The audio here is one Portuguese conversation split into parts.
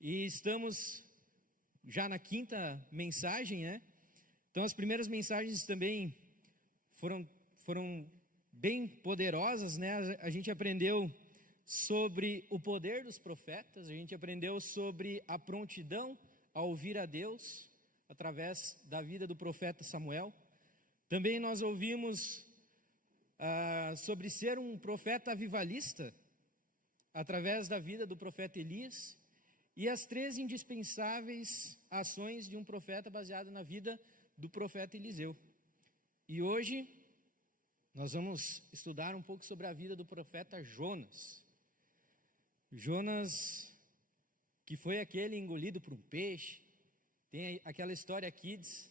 E estamos já na quinta mensagem, né? Então as primeiras mensagens também foram bem poderosas, né? A gente aprendeu sobre o poder dos profetas, a gente aprendeu sobre a prontidão a ouvir a Deus através da vida do profeta Samuel. Também nós ouvimos sobre ser um profeta avivalista através da vida do profeta Elias e as 3 indispensáveis ações de um profeta baseado na vida do profeta Eliseu. E hoje nós vamos estudar um pouco sobre a vida do profeta Jonas. Jonas, que foi aquele engolido por um peixe. Tem aquela história kids,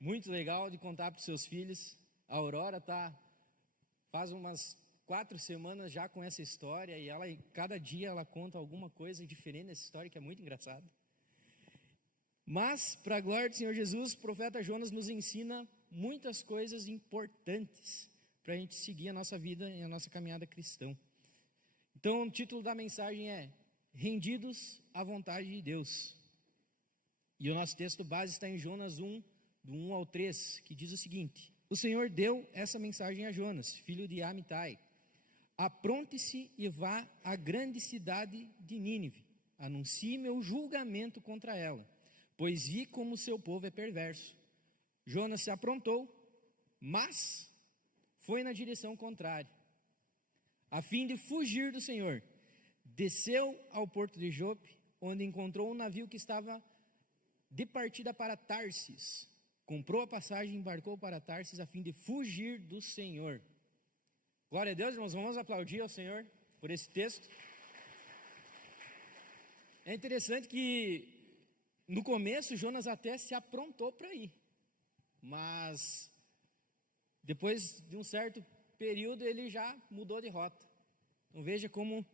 muito legal de contar para os seus filhos. A Aurora faz umas 4 semanas já com essa história, e cada dia ela conta alguma coisa diferente nessa história, que é muito engraçado. Mas, para a glória do Senhor Jesus, o profeta Jonas nos ensina muitas coisas importantes para a gente seguir a nossa vida e a nossa caminhada cristã. Então, o título da mensagem é Rendidos à Vontade de Deus. E o nosso texto base está em Jonas 1, do 1 ao 3, que diz o seguinte: O Senhor deu essa mensagem a Jonas, filho de Amitai: Apronte-se e vá à grande cidade de Nínive, anuncie meu julgamento contra ela, pois vi como seu povo é perverso. Jonas se aprontou, mas foi na direção contrária, a fim de fugir do Senhor. Desceu ao porto de Jope, onde encontrou um navio que estava de partida para Tarsis. Comprou a passagem e embarcou para Tarsis a fim de fugir do Senhor. Glória a Deus, irmãos, vamos aplaudir ao Senhor por esse texto. É interessante que no começo Jonas até se aprontou para ir, mas depois de um certo período ele já mudou de rota. Então veja como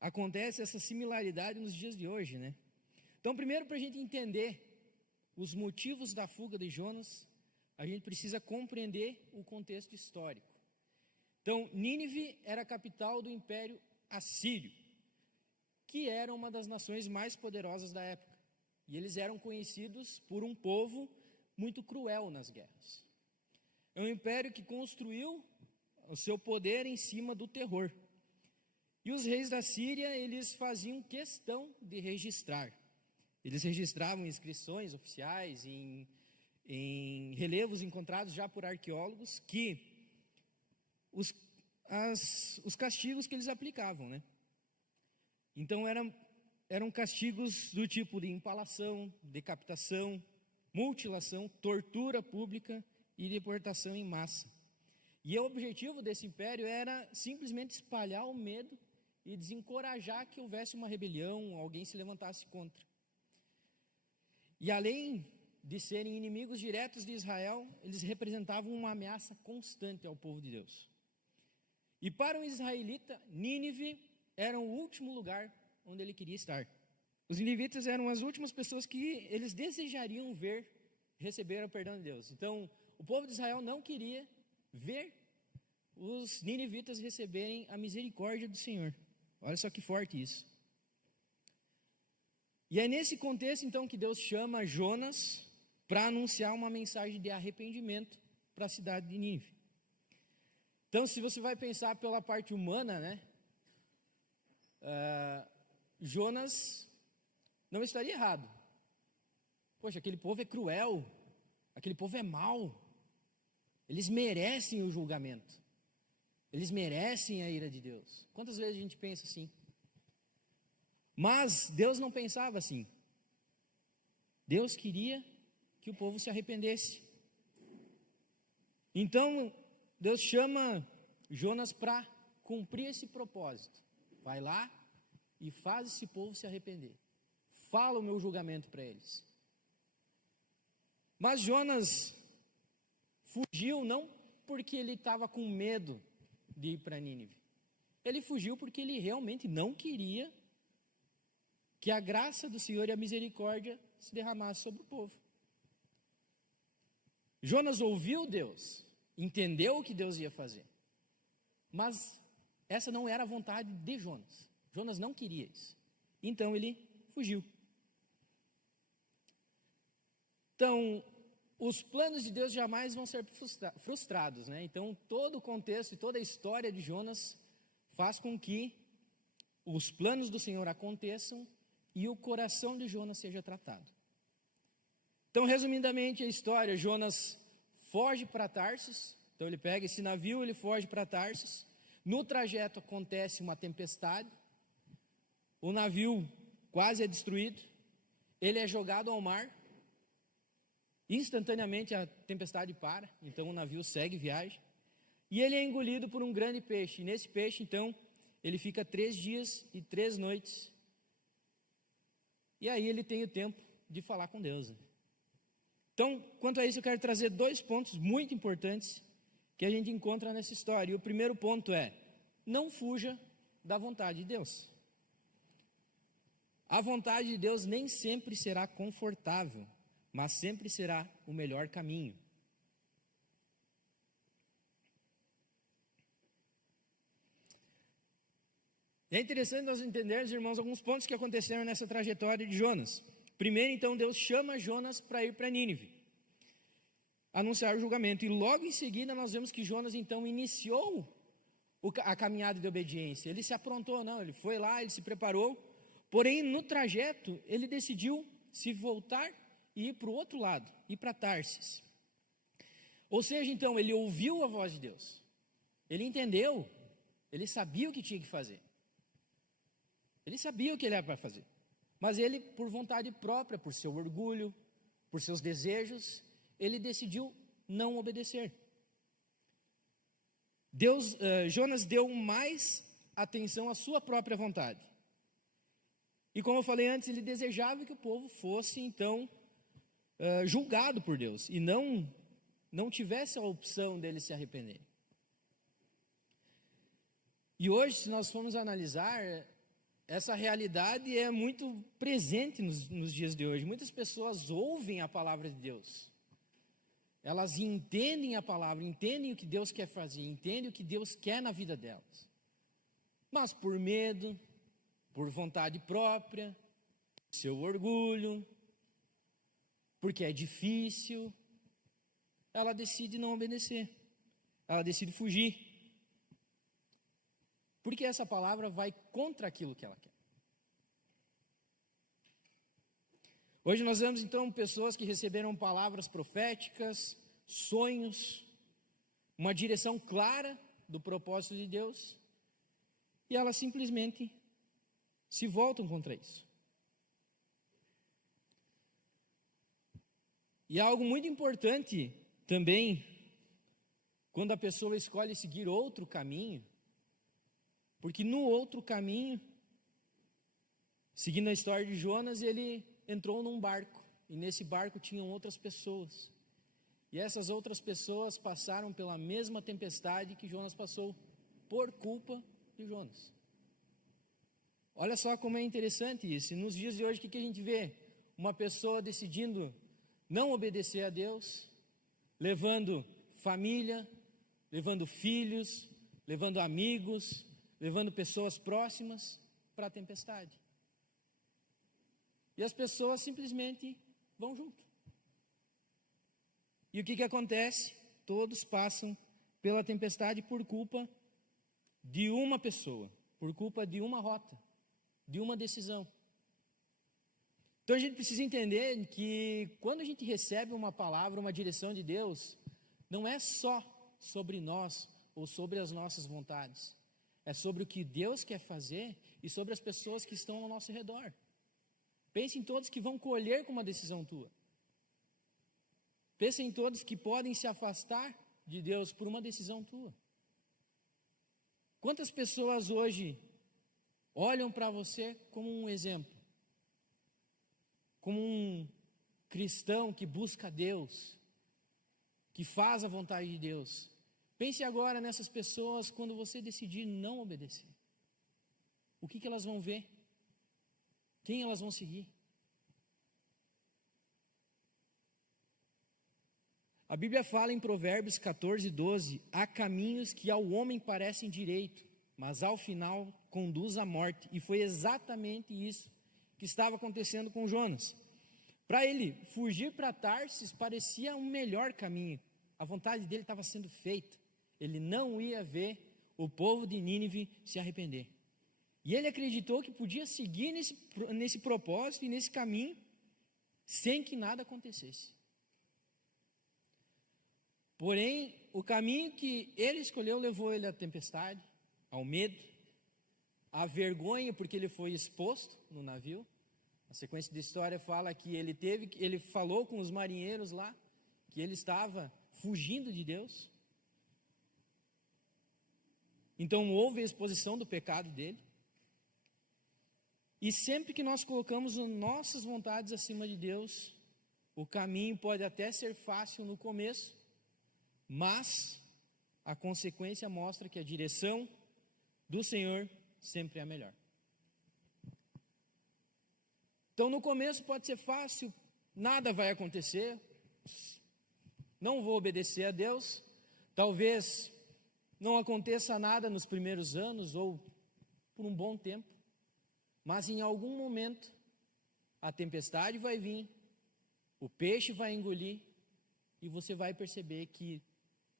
acontece essa similaridade nos dias de hoje, né? Então, primeiro, para a gente entender os motivos da fuga de Jonas, a gente precisa compreender o contexto histórico. Então, Nínive era a capital do Império Assírio, que era uma das nações mais poderosas da época. E eles eram conhecidos por um povo muito cruel nas guerras. É um império que construiu o seu poder em cima do terror. E os reis da Síria, eles faziam questão de registrar. Eles registravam inscrições oficiais em relevos encontrados já por arqueólogos que os castigos que eles aplicavam, né? Então eram castigos do tipo de empalação, decapitação, mutilação, tortura pública e deportação em massa. E o objetivo desse império era simplesmente espalhar o medo e desencorajar que houvesse uma rebelião, alguém se levantasse contra. E além de serem inimigos diretos de Israel, eles representavam uma ameaça constante ao povo de Deus. E para um israelita, Nínive era o último lugar onde ele queria estar. Os ninivitas eram as últimas pessoas que eles desejariam receber o perdão de Deus. Então, o povo de Israel não queria ver os ninivitas receberem a misericórdia do Senhor. Olha só que forte isso. E é nesse contexto, então, que Deus chama Jonas para anunciar uma mensagem de arrependimento para a cidade de Nínive. Então, se você vai pensar pela parte humana, né? Jonas não estaria errado. Poxa, aquele povo é cruel, aquele povo é mau. Eles merecem o julgamento. Eles merecem a ira de Deus. Quantas vezes a gente pensa assim? Mas Deus não pensava assim. Deus queria que o povo se arrependesse. Então, Deus chama Jonas para cumprir esse propósito. Vai lá e faz esse povo se arrepender. Fala o meu julgamento para eles. Mas Jonas fugiu não porque ele estava com medo de ir para Nínive. Ele fugiu porque ele realmente não queria que a graça do Senhor e a misericórdia se derramasse sobre o povo. Jonas ouviu Deus, entendeu o que Deus ia fazer, mas essa não era a vontade de Jonas. Jonas não queria isso. Então ele fugiu. Então, os planos de Deus jamais vão ser frustrados, né? Então, todo o contexto e toda a história de Jonas faz com que os planos do Senhor aconteçam e o coração de Jonas seja tratado. Então, resumidamente a história, Jonas foge para Tarsis. Então, ele pega esse navio, ele foge para Tarsis. No trajeto acontece uma tempestade. O navio quase é destruído. Ele é jogado ao mar. Instantaneamente a tempestade para, então o navio segue viagem. E ele é engolido por um grande peixe. E nesse peixe, então, ele fica 3 dias e 3 noites. E aí ele tem o tempo de falar com Deus. Então, quanto a isso, eu quero trazer 2 pontos muito importantes que a gente encontra nessa história. E o primeiro ponto é: não fuja da vontade de Deus. A vontade de Deus nem sempre será confortável, mas sempre será o melhor caminho. É interessante nós entendermos, irmãos, alguns pontos que aconteceram nessa trajetória de Jonas. Primeiro, então, Deus chama Jonas para ir para Nínive, anunciar o julgamento. E logo em seguida nós vemos que Jonas, então, iniciou a caminhada de obediência. Ele se aprontou, não, ele foi lá, ele se preparou. Porém, no trajeto, ele decidiu se voltar e ir para o outro lado, ir para Tarsis. Ou seja, então, ele ouviu a voz de Deus. Ele entendeu, ele sabia o que tinha que fazer. Ele sabia o que ele era para fazer. Mas ele, por vontade própria, por seu orgulho, por seus desejos, ele decidiu não obedecer. Jonas deu mais atenção à sua própria vontade. E como eu falei antes, ele desejava que o povo fosse, então, julgado por Deus. E não tivesse a opção dele se arrepender. E hoje, se nós formos analisar, essa realidade é muito presente nos dias de hoje. Muitas pessoas ouvem a palavra de Deus. Elas entendem a palavra, entendem o que Deus quer fazer, entendem o que Deus quer na vida delas. Mas por medo, por vontade própria, seu orgulho, porque é difícil, ela decide não obedecer. Ela decide fugir. Porque essa palavra vai contra aquilo que ela quer. Hoje nós vemos então pessoas que receberam palavras proféticas, sonhos, uma direção clara do propósito de Deus, e elas simplesmente se voltam contra isso. E algo muito importante também, quando a pessoa escolhe seguir outro caminho, porque no outro caminho, seguindo a história de Jonas, ele entrou num barco, e nesse barco tinham outras pessoas. E essas outras pessoas passaram pela mesma tempestade que Jonas passou, por culpa de Jonas. Olha só como é interessante isso. E nos dias de hoje, o que a gente vê? Uma pessoa decidindo não obedecer a Deus, levando família, levando filhos, levando amigos, levando pessoas próximas para a tempestade. E as pessoas simplesmente vão junto. E o que acontece? Todos passam pela tempestade por culpa de uma pessoa, por culpa de uma rota, de uma decisão. Então a gente precisa entender que quando a gente recebe uma palavra, uma direção de Deus, não é só sobre nós ou sobre as nossas vontades. É sobre o que Deus quer fazer e sobre as pessoas que estão ao nosso redor. Pense em todos que vão colher com uma decisão tua. Pense em todos que podem se afastar de Deus por uma decisão tua. Quantas pessoas hoje olham para você como um exemplo? Como um cristão que busca Deus, que faz a vontade de Deus. Pense agora nessas pessoas quando você decidir não obedecer. O que elas vão ver? Quem elas vão seguir? A Bíblia fala em Provérbios 14, 12: há caminhos que ao homem parecem direito, mas ao final conduz à morte. E foi exatamente isso que estava acontecendo com Jonas. Para ele fugir para Tarsis parecia um melhor caminho. A vontade dele estava sendo feita. Ele não ia ver o povo de Nínive se arrepender. E ele acreditou que podia seguir nesse propósito e nesse caminho sem que nada acontecesse. Porém, o caminho que ele escolheu levou ele à tempestade, ao medo, à vergonha, porque ele foi exposto no navio. A sequência da história fala que ele falou com os marinheiros lá, que ele estava fugindo de Deus. Então houve a exposição do pecado dele. E sempre que nós colocamos as nossas vontades acima de Deus, o caminho pode até ser fácil no começo, mas a consequência mostra que a direção do Senhor sempre é a melhor. Então no começo pode ser fácil, nada vai acontecer, não vou obedecer a Deus, talvez não aconteça nada nos primeiros anos ou por um bom tempo, mas em algum momento a tempestade vai vir, o peixe vai engolir e você vai perceber que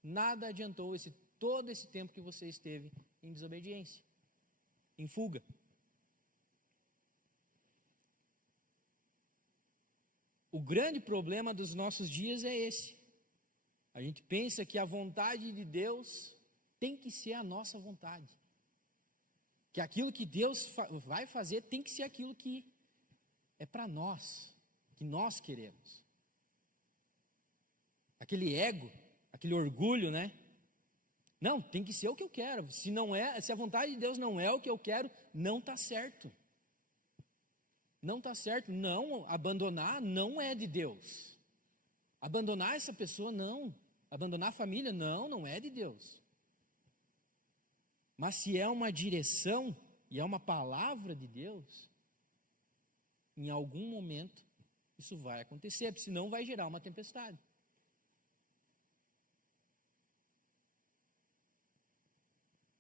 nada adiantou todo esse tempo que você esteve em desobediência, em fuga. O grande problema dos nossos dias é esse. A gente pensa que a vontade de Deus tem que ser a nossa vontade. Que aquilo que Deus vai fazer tem que ser aquilo que é para nós, que nós queremos. Aquele ego, aquele orgulho, né? Não, tem que ser o que eu quero. Se a vontade de Deus não é o que eu quero, não está certo. Não está certo. Não, abandonar não é de Deus. Abandonar essa pessoa, não. Abandonar a família, não é de Deus. Mas se é uma direção e é uma palavra de Deus, em algum momento isso vai acontecer, porque senão vai gerar uma tempestade.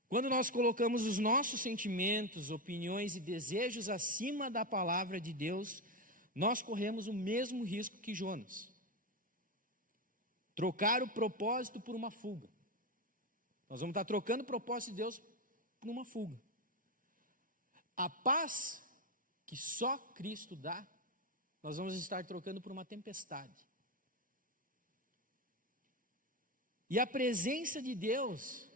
Quando nós colocamos os nossos sentimentos, opiniões e desejos acima da palavra de Deus, nós corremos o mesmo risco que Jonas. Trocar o propósito por uma fuga. Nós vamos estar trocando o propósito de Deus por uma fuga. A paz que só Cristo dá, nós vamos estar trocando por uma tempestade. E a presença de Deus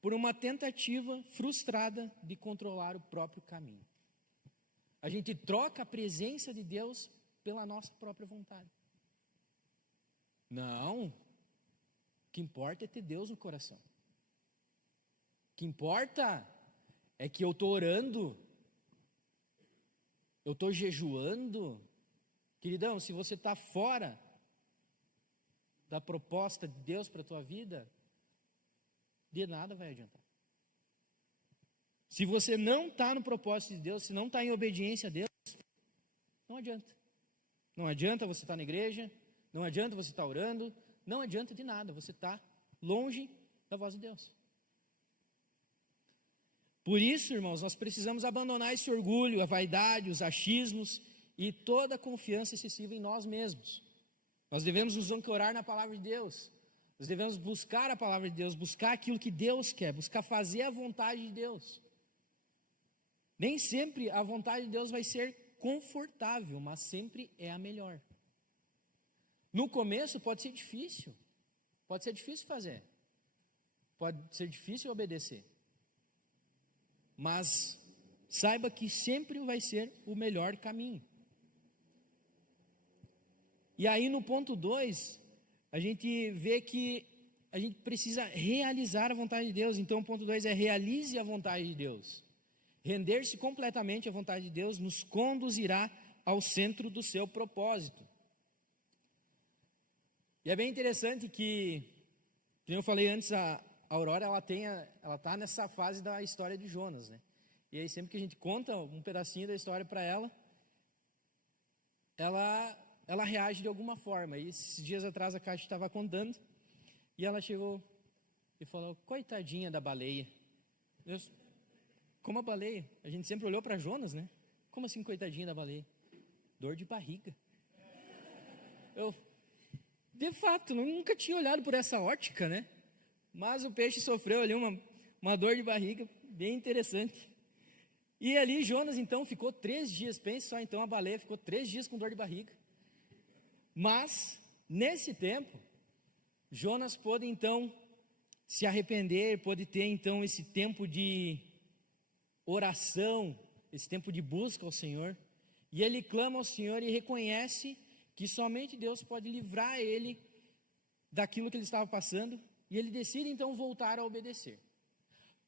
por uma tentativa frustrada de controlar o próprio caminho. A gente troca a presença de Deus pela nossa própria vontade. Não, o que importa é ter Deus no coração. O que importa é que eu estou orando, eu estou jejuando. Queridão, se você está fora da proposta de Deus para a tua vida, de nada vai adiantar. Se você não está no propósito de Deus, se não está em obediência a Deus, não adianta. Não adianta você estar na igreja, não adianta você estar orando, não adianta de nada, você está longe da voz de Deus. Por isso, irmãos, nós precisamos abandonar esse orgulho, a vaidade, os achismos e toda a confiança excessiva em nós mesmos. Nós devemos nos ancorar na palavra de Deus. Nós devemos buscar a palavra de Deus, buscar aquilo que Deus quer, buscar fazer a vontade de Deus. Nem sempre a vontade de Deus vai ser confortável, mas sempre é a melhor. No começo pode ser difícil fazer, pode ser difícil obedecer. Mas saiba que sempre vai ser o melhor caminho. E aí no ponto 2, a gente vê que a gente precisa realizar a vontade de Deus. Então o ponto 2 é: realize a vontade de Deus. Render-se completamente à vontade de Deus nos conduzirá ao centro do seu propósito. E é bem interessante que, como eu falei antes, a Aurora ela está nessa fase da história de Jonas, né? E aí sempre que a gente conta um pedacinho da história para ela reage de alguma forma. E esses dias atrás a Kátia estava contando e ela chegou e falou: coitadinha da baleia. Como a baleia? A gente sempre olhou para Jonas, né? Como assim, coitadinha da baleia? Dor de barriga. De fato, nunca tinha olhado por essa ótica, né? Mas o peixe sofreu ali uma dor de barriga bem interessante. E ali Jonas, então, ficou 3 dias, pense só, então a baleia ficou 3 dias com dor de barriga. Mas, nesse tempo, Jonas pôde, então, se arrepender, pôde ter, então, esse tempo de oração, esse tempo de busca ao Senhor. E ele clama ao Senhor e reconhece que somente Deus pode livrar ele daquilo que ele estava passando. E ele decide, então, voltar a obedecer.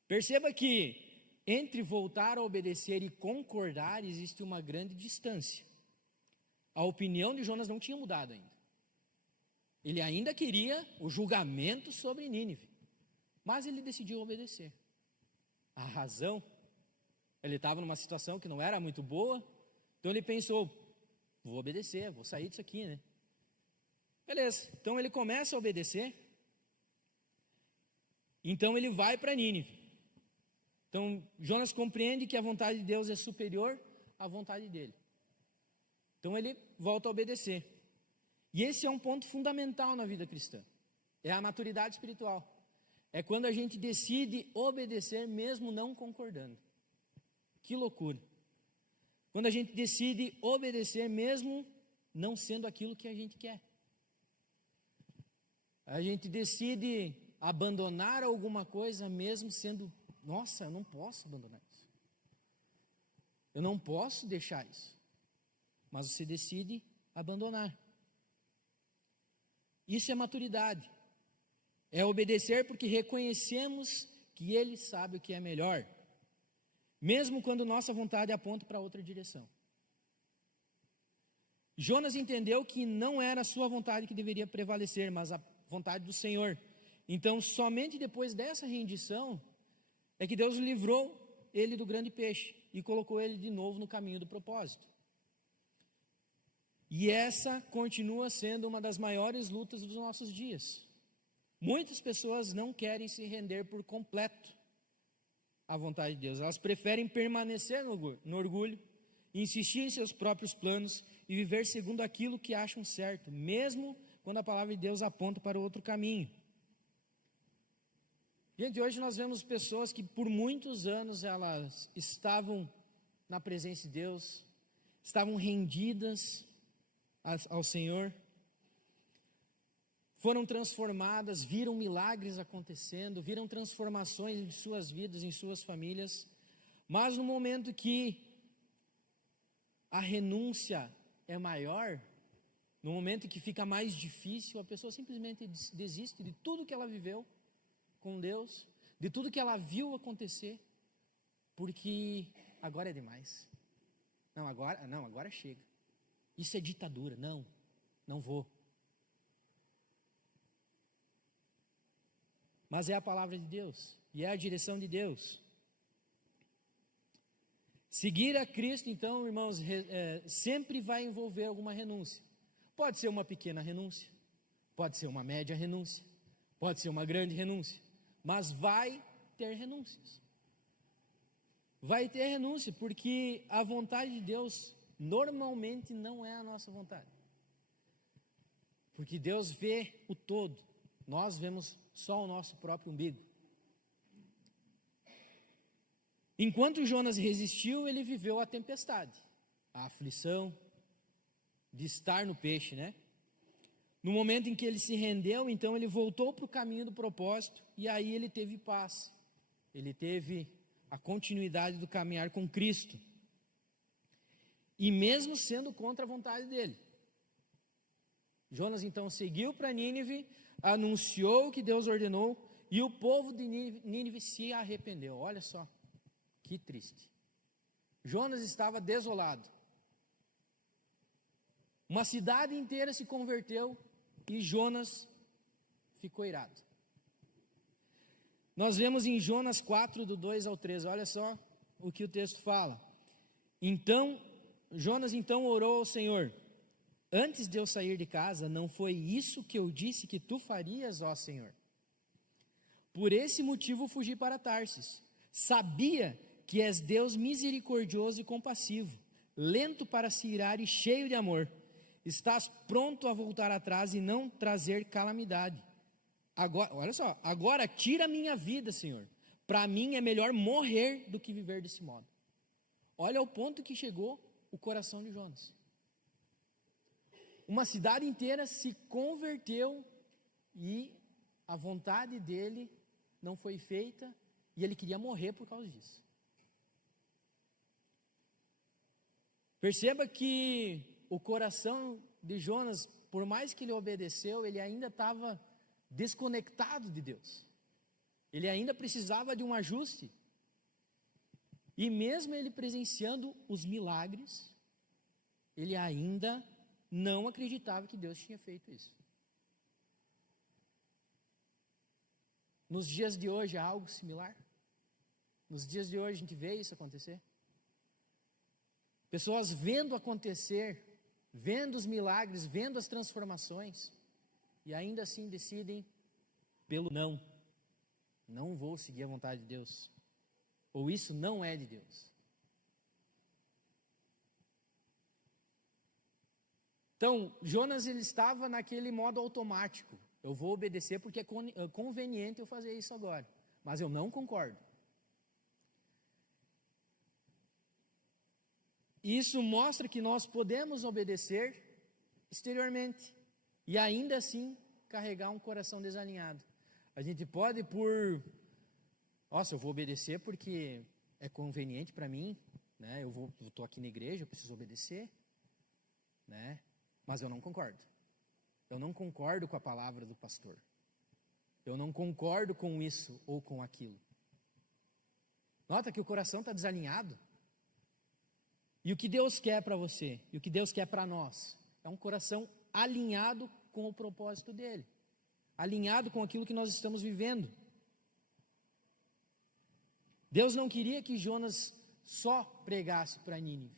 Perceba que entre voltar a obedecer e concordar existe uma grande distância. A opinião de Jonas não tinha mudado ainda. Ele ainda queria o julgamento sobre Nínive, mas ele decidiu obedecer. A razão, ele estava numa situação que não era muito boa, então ele pensou, vou obedecer, vou sair disso aqui, né? Beleza, então ele começa a obedecer, então ele vai para Nínive. Então Jonas compreende que a vontade de Deus é superior à vontade dele. Então ele volta a obedecer. E esse é um ponto fundamental na vida cristã. É a maturidade espiritual. É quando a gente decide obedecer mesmo não concordando. Que loucura. Quando a gente decide obedecer mesmo não sendo aquilo que a gente quer. A gente decide abandonar alguma coisa mesmo sendo, nossa, eu não posso abandonar isso. Eu não posso deixar isso. Mas você decide abandonar. Isso é maturidade. É obedecer porque reconhecemos que Ele sabe o que é melhor, mesmo quando nossa vontade aponta para outra direção. Jonas entendeu que não era a sua vontade que deveria prevalecer, mas a vontade do Senhor. Então, somente depois dessa rendição é que Deus livrou ele do grande peixe e colocou ele de novo no caminho do propósito. E essa continua sendo uma das maiores lutas dos nossos dias. Muitas pessoas não querem se render por completo à vontade de Deus. Elas preferem permanecer no orgulho, insistir em seus próprios planos e viver segundo aquilo que acham certo, mesmo quando a palavra de Deus aponta para outro caminho. Gente, hoje nós vemos pessoas que por muitos anos elas estavam na presença de Deus, estavam rendidas ao Senhor, foram transformadas, viram milagres acontecendo, viram transformações em suas vidas, em suas famílias, mas no momento que a renúncia é maior, no momento que fica mais difícil, a pessoa simplesmente desiste de tudo que ela viveu com Deus, de tudo que ela viu acontecer, porque agora é demais. Agora chega. Isso é ditadura. Não vou. Mas é a palavra de Deus, e é a direção de Deus. Seguir a Cristo, então, irmãos, sempre vai envolver alguma renúncia. Pode ser uma pequena renúncia, pode ser uma média renúncia, pode ser uma grande renúncia, mas vai ter renúncias. Vai ter renúncia, porque a vontade de Deus normalmente não é a nossa vontade. Porque Deus vê o todo, nós vemos só o nosso próprio umbigo. Enquanto Jonas resistiu, ele viveu a tempestade, a aflição de estar no peixe, né? No momento em que ele se rendeu, então ele voltou para o caminho do propósito, e aí ele teve paz, ele teve a continuidade do caminhar com Cristo, e mesmo sendo contra a vontade dele. Jonas então seguiu para Nínive, anunciou o que Deus ordenou, e o povo de Nínive se arrependeu. Olha só, que triste. Jonas estava desolado. Uma cidade inteira se converteu e Jonas ficou irado. Nós vemos em Jonas 4, do 2 ao 3, olha só o que o texto fala. Então, Jonas então orou ao Senhor: antes de eu sair de casa, não foi isso que eu disse que tu farias, ó Senhor? Por esse motivo fugi para Tarsis. Sabia que és Deus misericordioso e compassivo, lento para se irar e cheio de amor. Estás pronto a voltar atrás e não trazer calamidade. Agora, olha só, agora tira a minha vida, Senhor. Para mim é melhor morrer do que viver desse modo. Olha o ponto que chegou o coração de Jonas. Uma cidade inteira se converteu e a vontade dele não foi feita e ele queria morrer por causa disso. Perceba que o coração de Jonas, por mais que ele obedeceu, ele ainda estava desconectado de Deus. Ele ainda precisava de um ajuste. E mesmo ele presenciando os milagres, ele ainda não acreditava que Deus tinha feito isso. Nos dias de hoje há algo similar? Nos dias de hoje a gente vê isso acontecer? Pessoas vendo acontecer, vendo os milagres, vendo as transformações, e ainda assim decidem pelo não. Não vou seguir a vontade de Deus. Ou isso não é de Deus. Então, Jonas ele estava naquele modo automático. Eu vou obedecer porque é conveniente eu fazer isso agora. Mas eu não concordo. Isso mostra que nós podemos obedecer exteriormente e ainda assim carregar um coração desalinhado. A gente pode eu vou obedecer porque é conveniente para mim, né? Eu estou aqui na igreja, eu preciso obedecer, né? Mas eu não concordo. Eu não concordo com a palavra do pastor. Eu não concordo com isso ou com aquilo. Nota que o coração está desalinhado. E o que Deus quer para você, e o que Deus quer para nós, é um coração alinhado com o propósito dEle. Alinhado com aquilo que nós estamos vivendo. Deus não queria que Jonas só pregasse para Nínive.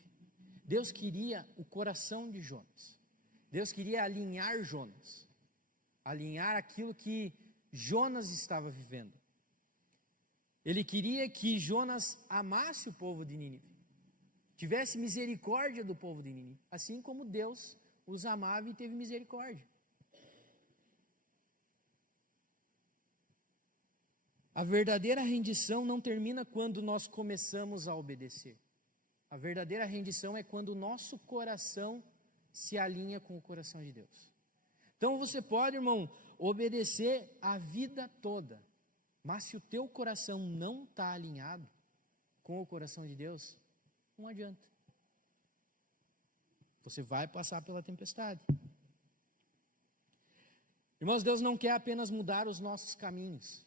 Deus queria o coração de Jonas. Deus queria alinhar Jonas. Alinhar aquilo que Jonas estava vivendo. Ele queria que Jonas amasse o povo de Nínive. Tivesse misericórdia do povo de Nínive. Assim como Deus os amava e teve misericórdia. A verdadeira rendição não termina quando nós começamos a obedecer. A verdadeira rendição é quando o nosso coração se alinha com o coração de Deus. Então você pode, irmão, obedecer a vida toda, mas se o teu coração não está alinhado com o coração de Deus, não adianta. Você vai passar pela tempestade. Irmãos, Deus não quer apenas mudar os nossos caminhos.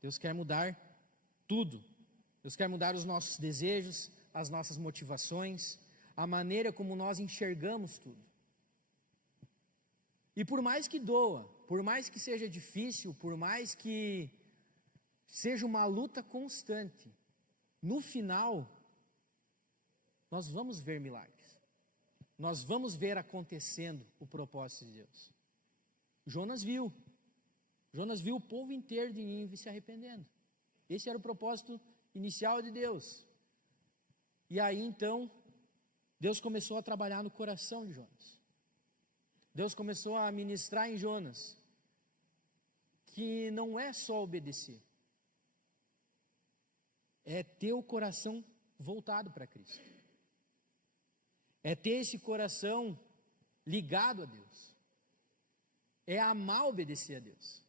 Deus quer mudar tudo. Deus quer mudar os nossos desejos, as nossas motivações, a maneira como nós enxergamos tudo. E por mais que doa, por mais que seja difícil, por mais que seja uma luta constante, no final, nós vamos ver milagres. Nós vamos ver acontecendo o propósito de Deus. Jonas viu o povo inteiro de Nínive se arrependendo. Esse era o propósito inicial de Deus. E aí então, Deus começou a trabalhar no coração de Jonas. Deus começou a ministrar em Jonas que não é só obedecer, é ter o coração voltado para Cristo. É ter esse coração ligado a Deus. É amar obedecer a Deus.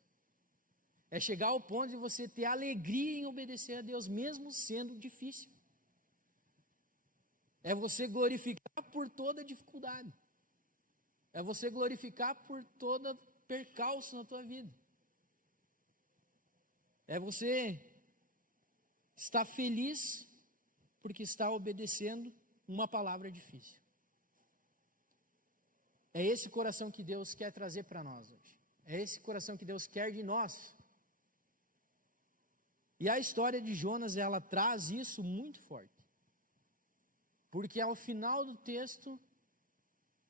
É chegar ao ponto de você ter alegria em obedecer a Deus, mesmo sendo difícil. É você glorificar por toda dificuldade. É você glorificar por toda percalço na tua vida. É você estar feliz porque está obedecendo uma palavra difícil. É esse coração que Deus quer trazer para nós hoje. É esse coração que Deus quer de nós. E a história de Jonas, ela traz isso muito forte. Porque ao final do texto,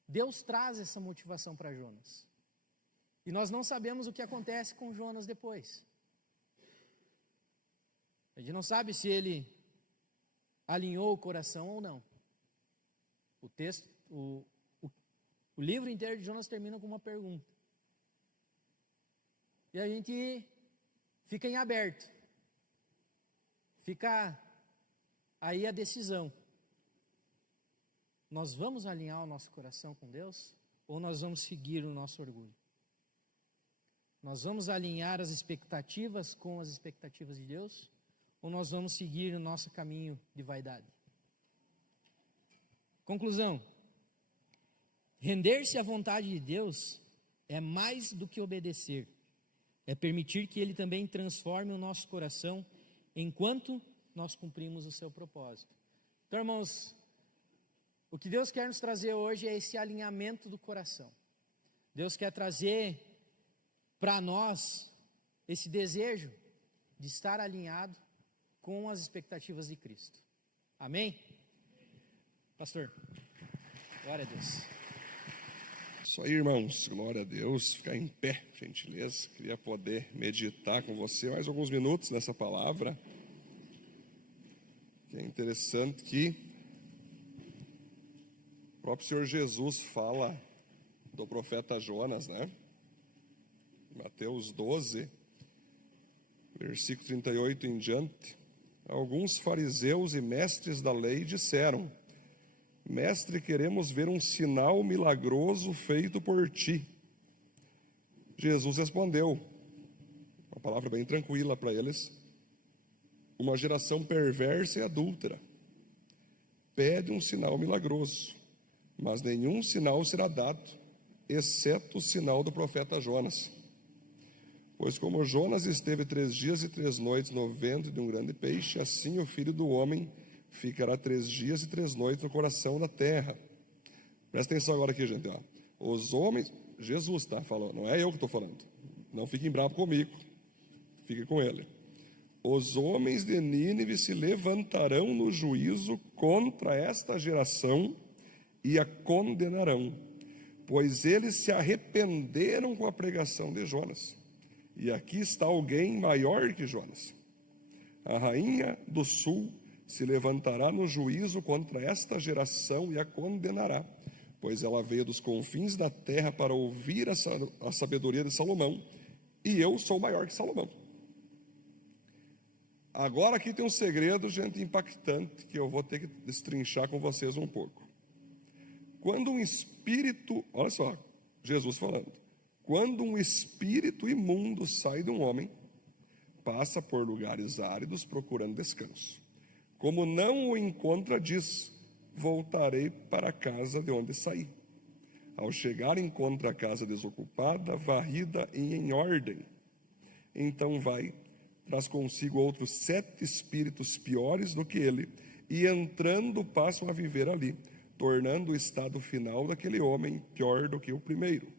Deus traz essa motivação para Jonas. E nós não sabemos o que acontece com Jonas depois. A gente não sabe se ele alinhou o coração ou não. O texto, o livro inteiro de Jonas termina com uma pergunta. E a gente fica em aberto. Fica aí a decisão. Nós vamos alinhar o nosso coração com Deus? Ou nós vamos seguir o nosso orgulho? Nós vamos alinhar as expectativas com as expectativas de Deus? Ou nós vamos seguir o nosso caminho de vaidade? Conclusão. Render-se à vontade de Deus é mais do que obedecer. É permitir que Ele também transforme o nosso coração enquanto nós cumprimos o seu propósito. Então, irmãos, o que Deus quer nos trazer hoje é esse alinhamento do coração. Deus quer trazer para nós esse desejo de estar alinhado com as expectativas de Cristo. Amém? Pastor, glória a Deus. Isso aí, irmãos, glória a Deus. Ficar em pé, gentileza. Queria poder meditar com você mais alguns minutos nessa palavra. Que é interessante que o próprio Senhor Jesus fala do profeta Jonas, né? Mateus 12, versículo 38 em diante. Alguns fariseus e mestres da lei disseram: Mestre, queremos ver um sinal milagroso feito por ti. Jesus respondeu, uma palavra bem tranquila para eles: uma geração perversa e adúltera pede um sinal milagroso, mas nenhum sinal será dado, exceto o sinal do profeta Jonas. Pois como Jonas esteve 3 dias e 3 noites no ventre de um grande peixe, assim o Filho do Homem ficará 3 dias e 3 noites no coração da terra. Presta atenção agora aqui, gente. Ó. Os homens, Jesus está falando, não é eu que estou falando. Não fiquem bravos comigo, fiquem com ele. Os homens de Nínive se levantarão no juízo contra esta geração e a condenarão, pois eles se arrependeram com a pregação de Jonas. E aqui está alguém maior que Jonas. A rainha do sul se levantará no juízo contra esta geração e a condenará, pois ela veio dos confins da terra para ouvir a sabedoria de Salomão, e eu sou maior que Salomão. Agora aqui tem um segredo, gente, impactante, que eu vou ter que destrinchar com vocês um pouco. Quando um espírito, olha só, Jesus falando, quando um espírito imundo sai de um homem, passa por lugares áridos procurando descanso. Como não o encontra, diz: voltarei para a casa de onde saí. Ao chegar, encontra a casa desocupada, varrida e em ordem. Então vai, traz consigo outros 7 espíritos piores do que ele, e entrando passam a viver ali, tornando o estado final daquele homem pior do que o primeiro.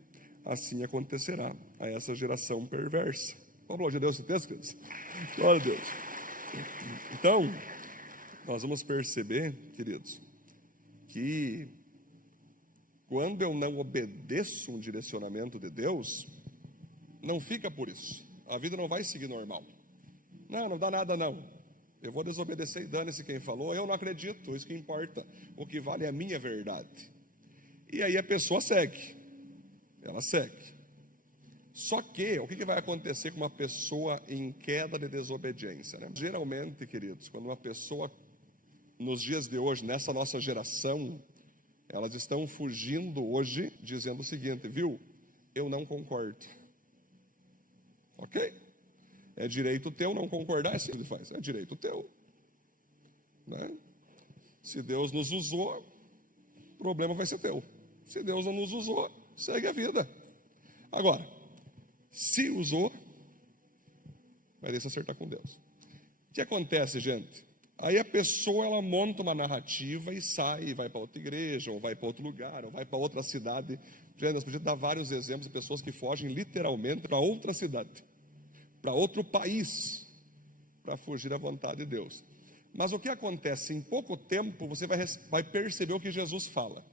Assim acontecerá a essa geração perversa. Vamos aplaudir a Deus esse texto, queridos? Glória a Deus. Então, nós vamos perceber, queridos, que quando eu não obedeço um direcionamento de Deus, não fica por isso. A vida não vai seguir normal. Não dá nada não. Eu vou desobedecer e dane-se quem falou. Eu não acredito, isso que importa. O que vale é a minha verdade. E aí a pessoa segue. Ela segue. Só que, o que vai acontecer com uma pessoa em queda de desobediência, né? Geralmente, queridos, quando uma pessoa, nos dias de hoje, nessa nossa geração, elas estão fugindo hoje, dizendo o seguinte: viu, eu não concordo. Ok? É direito teu não concordar, é assim que ele faz, é direito teu, né? Se Deus nos usou, o problema vai ser teu. Se Deus não nos usou, segue a vida. Agora, se usou, vai deixar acertar com Deus. O que acontece, gente? Aí a pessoa, ela monta uma narrativa e sai, vai para outra igreja, ou vai para outro lugar, ou vai para outra cidade. Gente, nós podemos dar vários exemplos de pessoas que fogem literalmente para outra cidade, para outro país, para fugir da vontade de Deus. Mas o que acontece? Em pouco tempo você vai perceber o que Jesus fala.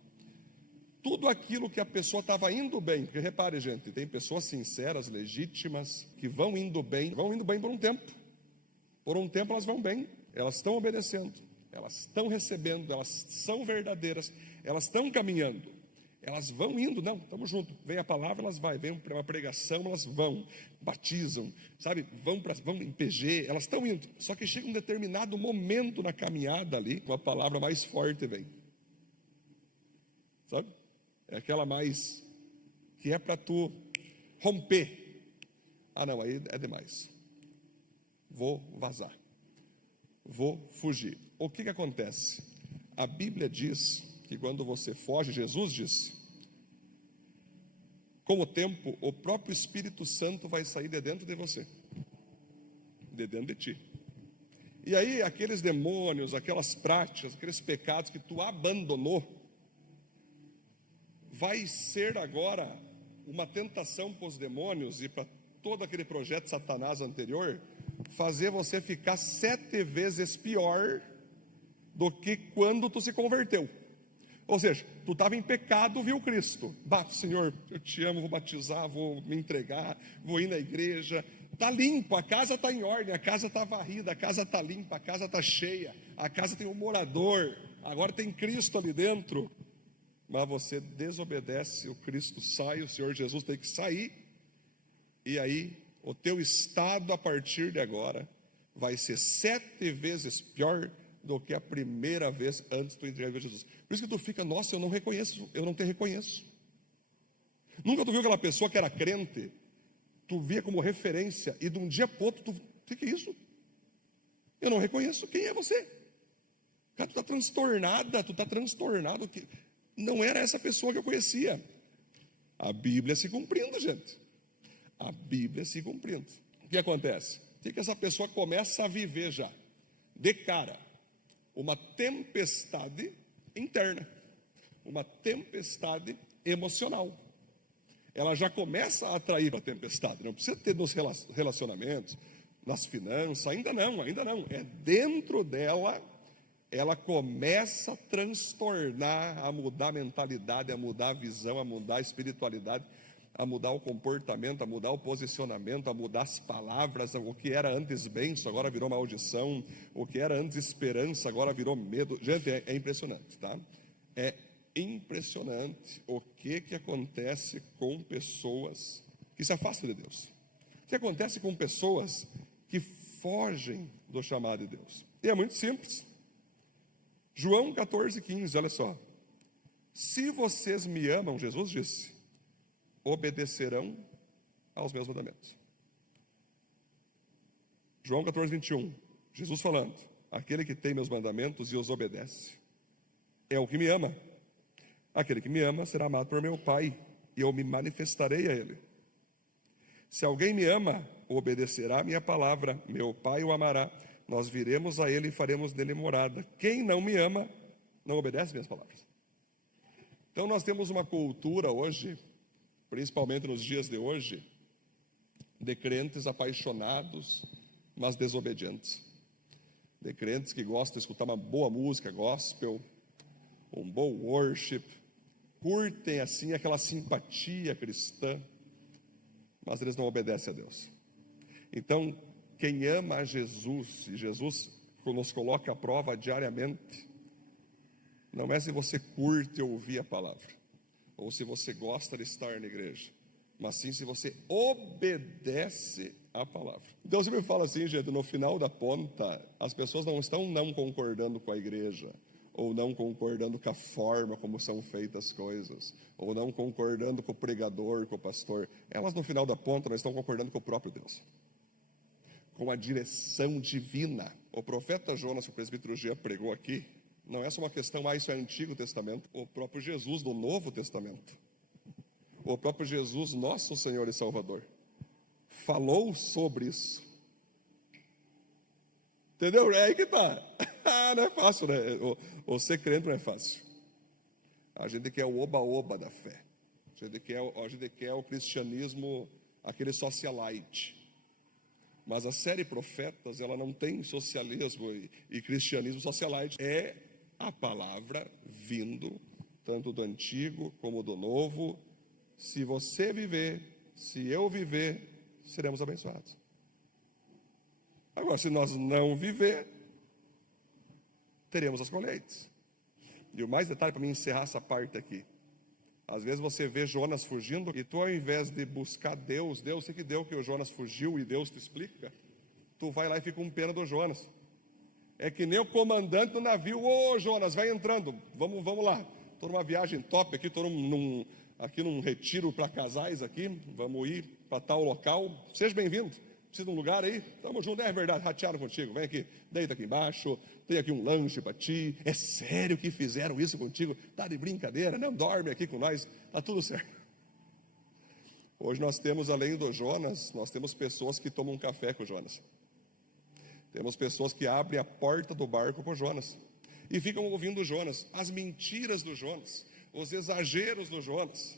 Tudo aquilo que a pessoa estava indo bem, porque repare, gente, tem pessoas sinceras, legítimas, que vão indo bem por um tempo. Por um tempo elas vão bem, elas estão obedecendo. elas estão recebendo, elas são verdadeiras, elas estão caminhando, elas vão indo, não, estamos juntos, vem a palavra, elas vão, vem uma pregação, elas vão, batizam, sabe, vão em PG, elas estão indo, só que chega um determinado momento na caminhada ali, uma palavra mais forte vem, sabe, é aquela mais, que é para tu romper, não, aí é demais, vou vazar, vou fugir. O que acontece? A Bíblia diz que quando você foge, Jesus disse, com o tempo, o próprio Espírito Santo vai sair de dentro de você, de dentro de ti. E aí, aqueles demônios, aquelas práticas, aqueles pecados que tu abandonou, vai ser agora uma tentação para os demônios e para todo aquele projeto de Satanás anterior, fazer você ficar 7 vezes pior do que quando tu se converteu. Ou seja, tu estava em pecado, viu Cristo, Senhor, eu te amo, vou batizar, vou me entregar, vou ir na igreja, está limpo, a casa está em ordem, a casa está varrida, a casa está limpa, a casa está cheia, a casa tem um morador, agora tem Cristo ali dentro, mas você desobedece, o Cristo sai, o Senhor Jesus tem que sair, e aí o teu estado a partir de agora vai ser 7 vezes pior do que a primeira vez antes de tu entregar a Jesus. Por isso que tu fica, nossa, eu não reconheço, eu não te reconheço. Nunca tu viu aquela pessoa que era crente, tu via como referência, e de um dia para o outro, o que é isso? Eu não reconheço, quem é você? Cara, tu está transtornada, tu está transtornado, que não era essa pessoa que eu conhecia. A Bíblia se cumprindo, gente. A Bíblia se cumprindo. O que acontece? O que essa pessoa começa a viver já? De cara, uma tempestade interna, uma tempestade emocional. Ela já começa a atrair a tempestade, não precisa ter nos relacionamentos, nas finanças, ainda não, é dentro dela, ela começa a transtornar, a mudar a mentalidade, a mudar a visão, a mudar a espiritualidade, a mudar o comportamento, a mudar o posicionamento, a mudar as palavras. O que era antes bênção, agora virou maldição. O que era antes esperança, agora virou medo. Gente, é impressionante, tá? É impressionante o que acontece com pessoas que se afastam de Deus. O que acontece com pessoas que fogem do chamado de Deus. E é muito simples. João 14,15, olha só. Se vocês me amam, Jesus disse, obedecerão aos meus mandamentos. João 14:21, Jesus falando, aquele que tem meus mandamentos e os obedece, é o que me ama. Aquele que me ama será amado por meu Pai, e eu me manifestarei a ele. Se alguém me ama, obedecerá a minha palavra, meu Pai o amará, nós viremos a ele e faremos dele morada. Quem não me ama, não obedece minhas palavras. Então nós temos uma cultura hoje, principalmente nos dias de hoje, de crentes apaixonados, mas desobedientes. De crentes que gostam de escutar uma boa música gospel, um bom worship, curtem assim aquela simpatia cristã, mas eles não obedecem a Deus. Então, quem ama a Jesus, e Jesus nos coloca à prova diariamente, não é se você curte ouvir a palavra, ou se você gosta de estar na igreja, mas sim se você obedece a palavra. Então, você me fala assim, gente, no final da ponta, as pessoas não estão não concordando com a igreja, ou não concordando com a forma como são feitas as coisas, ou não concordando com o pregador, com o pastor. Elas, no final da ponta, não estão concordando com o próprio Deus, com a direção divina. O profeta Jonas, o presbítero Jean pregou aqui, não é só uma questão, isso é Antigo Testamento, o próprio Jesus do Novo Testamento, o próprio Jesus, nosso Senhor e Salvador, falou sobre isso. Entendeu? É aí que está. Não é fácil, né? Ser crente não é fácil. A gente quer o oba-oba da fé. A gente quer o cristianismo, aquele socialite. Mas a série Profetas, ela não tem socialismo e cristianismo socialite. É a palavra vindo, tanto do antigo como do novo. Se você viver, se eu viver, seremos abençoados. Agora, se nós não viver, teremos as colheitas. E o mais detalhe para mim encerrar essa parte aqui. Às vezes você vê Jonas fugindo e tu, ao invés de buscar Deus, o que deu que o Jonas fugiu e Deus te explica, tu vai lá e fica com pena do Jonas. É que nem o comandante do navio: ô Jonas, vai entrando, vamos lá. Estou numa viagem top aqui, estou aqui num retiro para casais aqui, vamos ir para tal local, seja bem-vindo. Precisa de um lugar aí? Tamo junto, é verdade, ratearam contigo, vem aqui, deita aqui embaixo, tem aqui um lanche para ti. É sério que fizeram isso contigo? Tá de brincadeira? Não, dorme aqui com nós, tá tudo certo. Hoje nós temos, além do Jonas, nós temos pessoas que tomam um café com o Jonas. Temos pessoas que abrem a porta do barco para o Jonas e ficam ouvindo o Jonas, as mentiras do Jonas, os exageros do Jonas,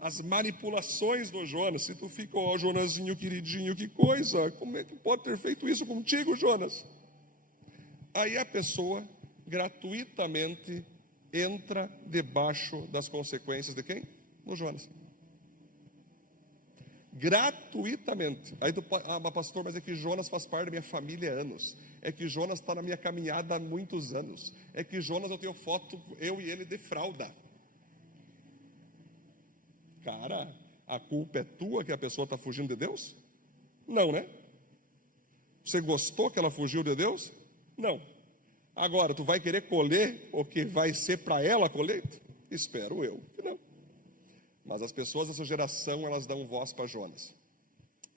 as manipulações do Jonas. Se tu fica: ó, Jonazinho queridinho, que coisa, como é que pode ter feito isso contigo, Jonas? Aí a pessoa gratuitamente entra debaixo das consequências de quem? Do Jonas. Gratuitamente. Aí tu, mas pastor, mas é que Jonas faz parte da minha família há anos. É que Jonas está na minha caminhada há muitos anos. É que Jonas, eu tenho foto, eu e ele de fralda. Cara, a culpa é tua que a pessoa está fugindo de Deus? Não, né? Você gostou que ela fugiu de Deus? Não. Agora, tu vai querer colher o que vai ser para ela a colheita? Espero eu que não. Mas as pessoas dessa geração, elas dão voz para Jonas.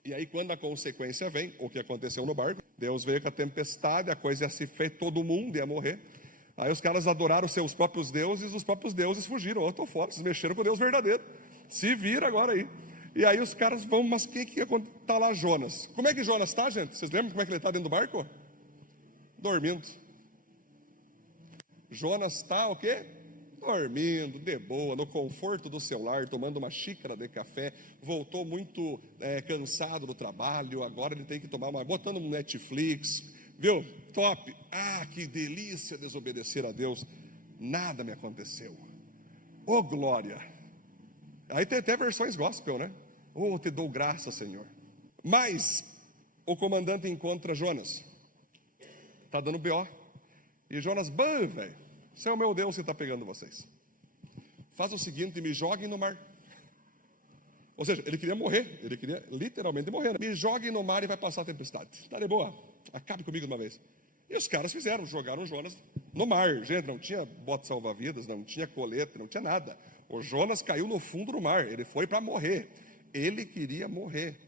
E aí, quando a consequência vem, o que aconteceu no barco, Deus veio com a tempestade, a coisa ia se fez, todo mundo ia morrer. Aí os caras adoraram seus próprios deuses, os próprios deuses fugiram. Eu estou fora, vocês mexeram com o Deus verdadeiro. Se vira agora aí. E aí os caras vão: mas o que está lá Jonas? Como é que Jonas está, gente? Vocês lembram como é que ele está dentro do barco? Dormindo. Jonas está o quê? Dormindo, de boa, no conforto do seu lar, tomando uma xícara de café. Voltou muito cansado do trabalho, agora ele tem que botando um Netflix, viu? Top. Ah, que delícia desobedecer a Deus. Nada me aconteceu. Oh, glória. Aí tem até versões gospel, né? Oh, te dou graça, Senhor. Mas o comandante encontra Jonas. Está dando B.O. E Jonas: bam, velho, esse é o meu Deus que está pegando vocês. Faz o seguinte, me joguem no mar. Ou seja, ele queria morrer, ele queria literalmente morrer, né? Me joguem no mar e vai passar a tempestade. Tá de boa, acabe comigo de uma vez. E os caras fizeram, jogaram Jonas no mar. Gente, não tinha bote salva-vidas, não tinha colete, não tinha nada. O Jonas caiu no fundo do mar, ele foi para morrer. Ele queria morrer.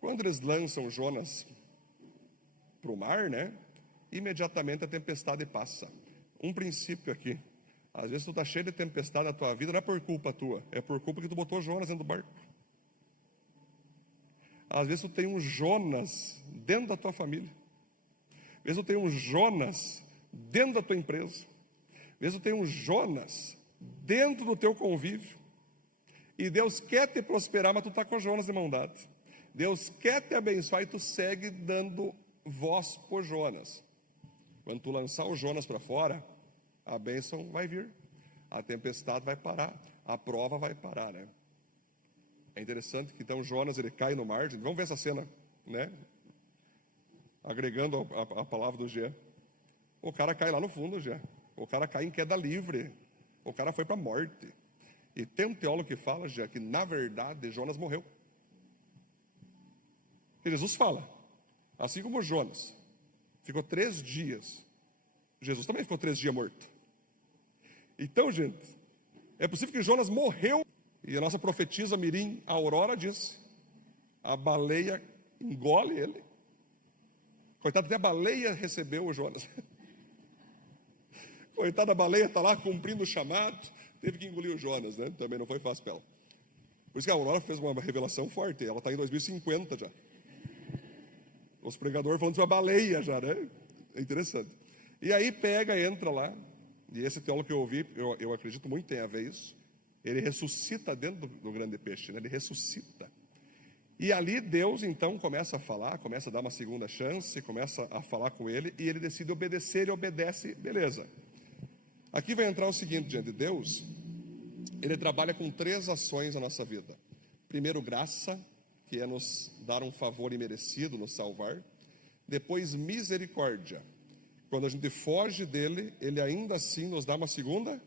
Quando eles lançam Jonas para o mar, né? Imediatamente a tempestade passa. Um princípio aqui: às vezes tu está cheio de tempestade na tua vida, não é por culpa tua, é por culpa que tu botou Jonas dentro do barco. Às vezes tu tem um Jonas dentro da tua família. Às vezes tu tem um Jonas dentro da tua empresa. Às vezes tu tem um Jonas dentro do teu convívio. E Deus quer te prosperar, mas tu está com Jonas de mão dada. Deus quer te abençoar e tu segue dando voz por Jonas. Quando tu lançar o Jonas para fora, a bênção vai vir, a tempestade vai parar, a prova vai parar, né? É interessante que então Jonas, ele cai no mar. Vamos ver essa cena, né? Agregando a palavra do Gê. O cara cai lá no fundo, Gê. O cara cai em queda livre. O cara foi para a morte. E tem um teólogo que fala, Gê, que na verdade Jonas morreu. E Jesus fala, assim como Jonas ficou 3 dias, Jesus também ficou 3 dias morto. Então, gente, é possível que Jonas morreu. E a nossa profetisa Mirim Aurora diz: a baleia engole ele. Coitado, até a baleia recebeu o Jonas. Coitada, a baleia está lá cumprindo o chamado, teve que engolir o Jonas, né? Também não foi fácil para ela. Por isso que a Aurora fez uma revelação forte. Ela está em 2050 já. Os pregadores falando sobre a baleia já, né? É interessante. E aí pega, entra lá. E esse teólogo que eu ouvi, eu acredito muito tem a ver isso. Ele ressuscita dentro do grande peixe, né? Ele ressuscita. E ali Deus então começa a falar, começa a dar uma segunda chance, começa a falar com ele, e ele decide obedecer, ele obedece, beleza. Aqui vai entrar o seguinte, diante de Deus, ele trabalha com 3 ações na nossa vida. Primeiro, graça, que é nos dar um favor imerecido, nos salvar. Depois, misericórdia. quando a gente foge dele, ele ainda assim nos dá uma segunda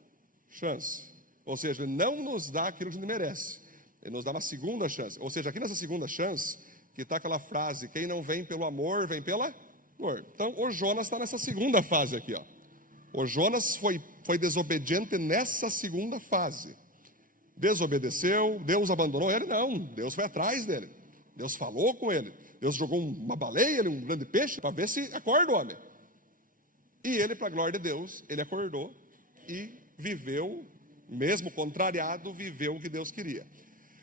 chance. Ou seja, ele não nos dá aquilo que a gente merece, ele nos dá uma segunda chance. Ou seja, aqui nessa segunda chance, que está aquela frase, quem não vem pelo amor, vem pela dor. Então, o Jonas está nessa segunda fase aqui, ó. O Jonas foi desobediente nessa segunda fase. Desobedeceu, Deus abandonou ele? Não, Deus foi atrás dele. Deus falou com ele. Deus jogou uma baleia, um grande peixe, para ver se acorda o homem. E ele, para a glória de Deus, ele acordou e viveu, mesmo contrariado, viveu o que Deus queria.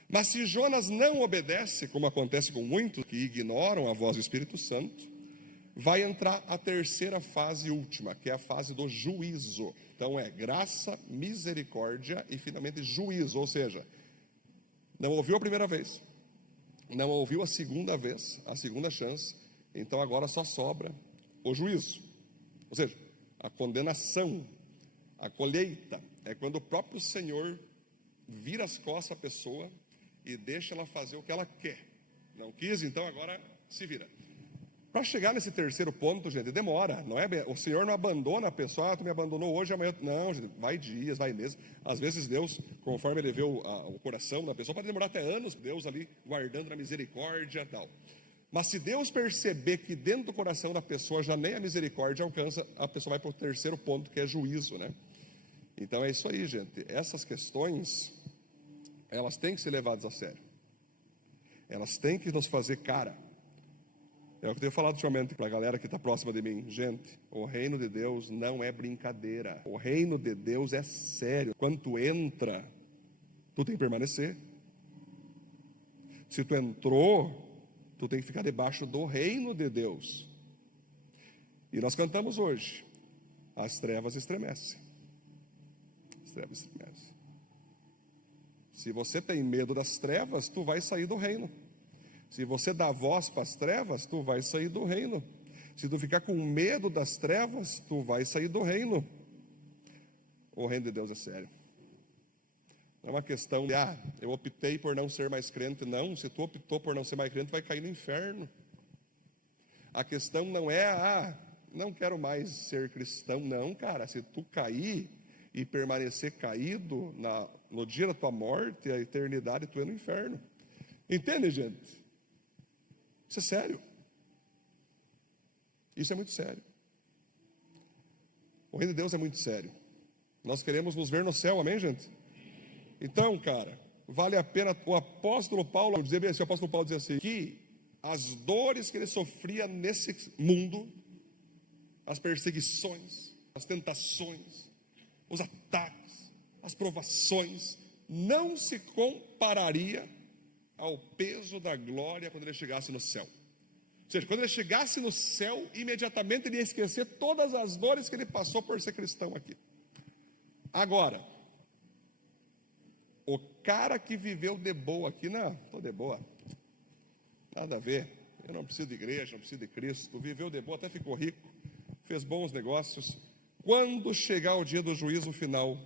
Mas se Jonas não obedece, como acontece com muitos que ignoram a voz do Espírito Santo, vai entrar a terceira fase última, que é a fase do juízo. Então é graça, misericórdia e finalmente juízo. Ou seja, não ouviu a primeira vez, não ouviu a segunda vez, a segunda chance, então agora só sobra o juízo. Ou seja, a condenação, a colheita, é quando o próprio Senhor vira as costas à pessoa e deixa ela fazer o que ela quer. Não quis, então agora se vira. Para chegar nesse terceiro ponto, gente, demora, não é? O Senhor não abandona a pessoa, tu me abandonou hoje, amanhã. Não, gente, vai dias, vai meses. Às vezes Deus, conforme Ele vê o coração da pessoa, pode demorar até anos, Deus ali guardando na misericórdia e tal. Mas se Deus perceber que dentro do coração da pessoa já nem a misericórdia alcança, a pessoa vai para o terceiro ponto, que é juízo, né? Então é isso aí, gente. Essas questões, elas têm que ser levadas a sério. Elas têm que nos fazer cara. É o que eu tenho falado ultimamente para a galera que está próxima de mim. Gente, o reino de Deus não é brincadeira. O reino de Deus é sério. Quando tu entra, tu tem que permanecer. Se tu entrou, tu tem que ficar debaixo do reino de Deus. E nós cantamos hoje, as trevas estremecem. As trevas estremecem. Se você tem medo das trevas, tu vai sair do reino. Se você dá voz para as trevas, tu vai sair do reino. Se tu ficar com medo das trevas, tu vai sair do reino. O reino de Deus é sério. Não é uma questão de, eu optei por não ser mais crente. Não, se tu optou por não ser mais crente, vai cair no inferno. A questão não é, não quero mais ser cristão. Não, cara, se tu cair e permanecer caído no dia da tua morte, a eternidade, tu é no inferno. Entende, gente? Isso é sério. Isso é muito sério. O reino de Deus é muito sério. Nós queremos nos ver no céu, amém, gente? Então, cara, vale a pena. O apóstolo Paulo dizia assim, que as dores que ele sofria nesse mundo, as perseguições, as tentações, os ataques, as provações, não se compararia ao peso da glória quando ele chegasse no céu. Ou seja, quando ele chegasse no céu, imediatamente ele ia esquecer todas as dores que ele passou por ser cristão aqui. Agora, o cara que viveu de boa aqui, não, estou de boa, nada a ver, eu não preciso de igreja, não preciso de Cristo, viveu de boa, até ficou rico, fez bons negócios. Quando chegar o dia do juízo final,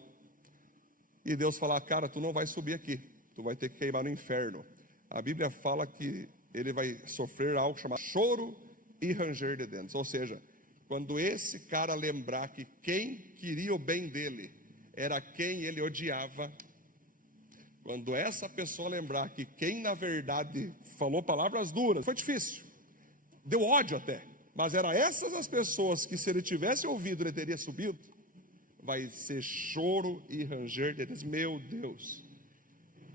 e Deus falar, cara, tu não vai subir aqui, tu vai ter que queimar no inferno. A Bíblia fala que ele vai sofrer algo chamado choro e ranger de dentes. Ou seja, quando esse cara lembrar que quem queria o bem dele era quem ele odiava, quando essa pessoa lembrar que quem na verdade falou palavras duras, foi difícil, deu ódio até, mas eram essas as pessoas que se ele tivesse ouvido ele teria subido, vai ser choro e ranger de dentes. Meu Deus,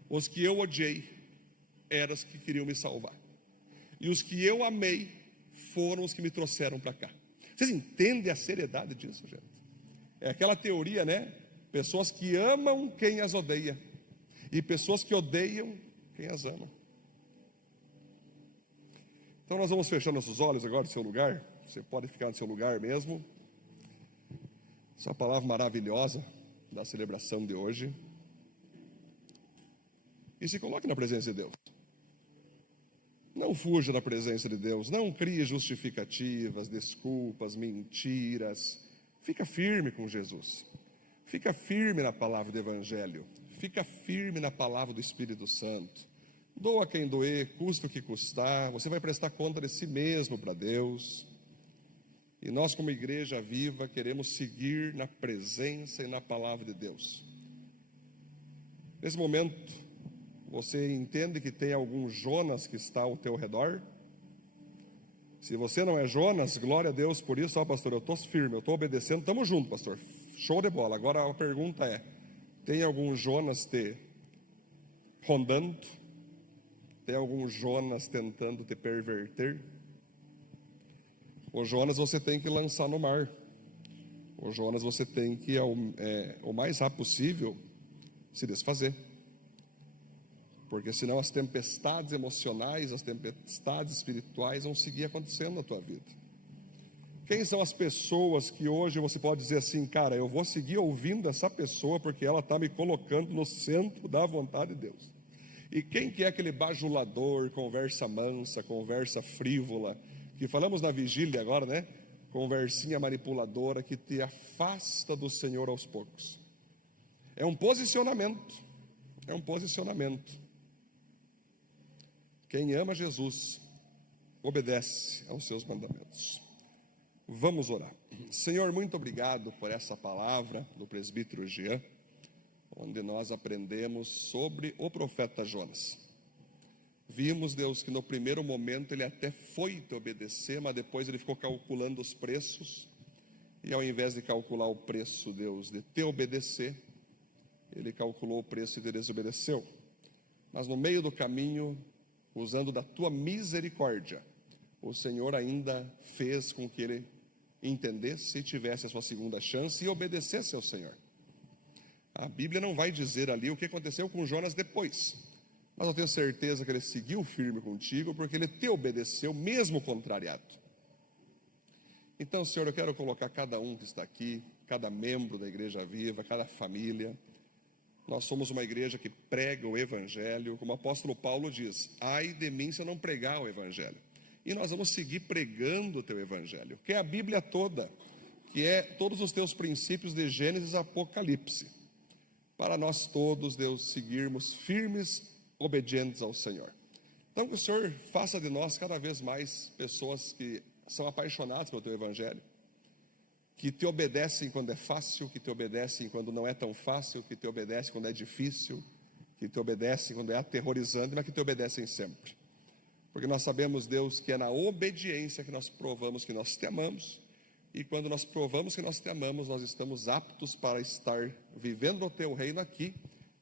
os que eu odiei eram os que queriam me salvar, e os que eu amei foram os que me trouxeram para cá. Vocês entendem a seriedade disso, gente? É aquela teoria, né? Pessoas que amam quem as odeia, e pessoas que odeiam quem as amam. Então nós vamos fechar nossos olhos agora no seu lugar. Você pode ficar no seu lugar mesmo. Essa palavra maravilhosa da celebração de hoje. E se coloque na presença de Deus. Não fuja da presença de Deus. Não crie justificativas, desculpas, mentiras. Fica firme com Jesus. Fica firme na palavra do Evangelho. Fica firme na palavra do Espírito Santo. Doa quem doer, custa o que custar. Você vai prestar conta de si mesmo para Deus. E nós, como igreja viva, queremos seguir na presença e na palavra de Deus. Nesse momento, você entende que tem algum Jonas que está ao teu redor? Se você não é Jonas, glória a Deus por isso. Ó, pastor, eu estou firme, eu estou obedecendo, estamos juntos, pastor. Show de bola. Agora a pergunta é: tem algum Jonas te rondando? Tem algum Jonas tentando te perverter? O Jonas você tem que lançar no mar. O Jonas você tem que, o mais rápido possível, se desfazer. Porque senão as tempestades emocionais, as tempestades espirituais vão seguir acontecendo na tua vida. Quem são as pessoas que hoje você pode dizer assim, cara, eu vou seguir ouvindo essa pessoa porque ela está me colocando no centro da vontade de Deus? E quem que é aquele bajulador, conversa mansa, conversa frívola, que falamos na vigília agora, né? Conversinha manipuladora que te afasta do Senhor aos poucos. É um posicionamento. É um posicionamento. Quem ama Jesus, obedece aos seus mandamentos. Vamos orar. Senhor, muito obrigado por essa palavra do presbítero Jean, onde nós aprendemos sobre o profeta Jonas. Vimos, Deus, que no primeiro momento ele até foi te obedecer, mas depois ele ficou calculando os preços, e ao invés de calcular o preço, Deus, de te obedecer, ele calculou o preço e te desobedeceu. Mas no meio do caminho, usando da tua misericórdia, o Senhor ainda fez com que ele entendesse e tivesse a sua segunda chance e obedecesse ao Senhor. A Bíblia não vai dizer ali o que aconteceu com Jonas depois, mas eu tenho certeza que ele seguiu firme contigo, porque ele te obedeceu, mesmo contrariado. Então, Senhor, eu quero colocar cada um que está aqui, cada membro da Igreja Viva, cada família. Nós somos uma igreja que prega o Evangelho, como o apóstolo Paulo diz, ai de mim se eu não pregar o Evangelho. E nós vamos seguir pregando o teu Evangelho, que é a Bíblia toda, que é todos os teus princípios de Gênesis a Apocalipse, para nós todos, Deus, seguirmos firmes, obedientes ao Senhor. Então que o Senhor faça de nós cada vez mais pessoas que são apaixonadas pelo teu Evangelho, que te obedecem quando é fácil, que te obedecem quando não é tão fácil, que te obedecem quando é difícil, que te obedecem quando é aterrorizante, mas que te obedecem sempre. Porque nós sabemos, Deus, que é na obediência que nós provamos que nós te amamos, e quando nós provamos que nós te amamos, nós estamos aptos para estar vivendo o teu reino aqui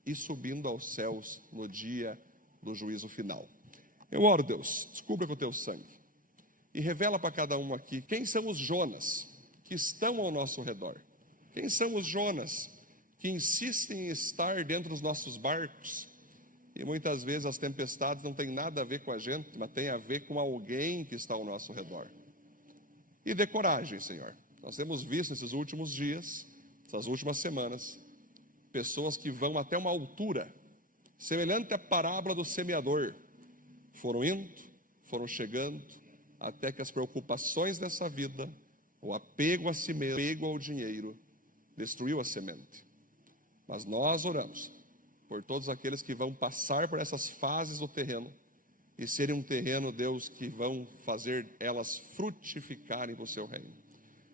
e subindo aos céus no dia do juízo final. Eu oro, Deus, descubra com o teu sangue e revela para cada um aqui quem são os Jonas que estão ao nosso redor. Quem são os Jonas que insistem em estar dentro dos nossos barcos? E muitas vezes as tempestades não têm nada a ver com a gente, mas tem a ver com alguém que está ao nosso redor. E dê coragem, Senhor. Nós temos visto nesses últimos dias, essas últimas semanas, pessoas que vão até uma altura, semelhante à parábola do semeador. Foram indo, foram chegando, até que as preocupações dessa vida, o apego a si mesmo, o apego ao dinheiro, destruiu a semente. Mas nós oramos por todos aqueles que vão passar por essas fases do terreno e serem um terreno, Deus, que vão fazer elas frutificarem para o seu reino,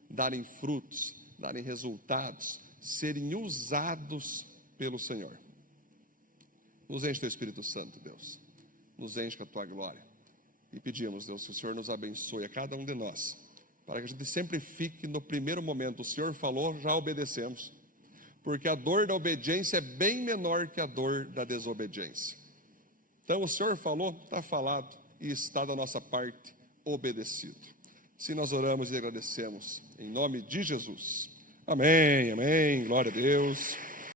darem frutos, darem resultados, serem usados pelo Senhor. Nos enche teu Espírito Santo, Deus, nos enche com a tua glória, e pedimos, Deus, que o Senhor nos abençoe a cada um de nós, para que a gente sempre fique no primeiro momento. O Senhor falou, já obedecemos, porque a dor da obediência é bem menor que a dor da desobediência. Então o Senhor falou, está falado, e está da nossa parte obedecido. Assim nós oramos e agradecemos, em nome de Jesus. Amém, amém, glória a Deus.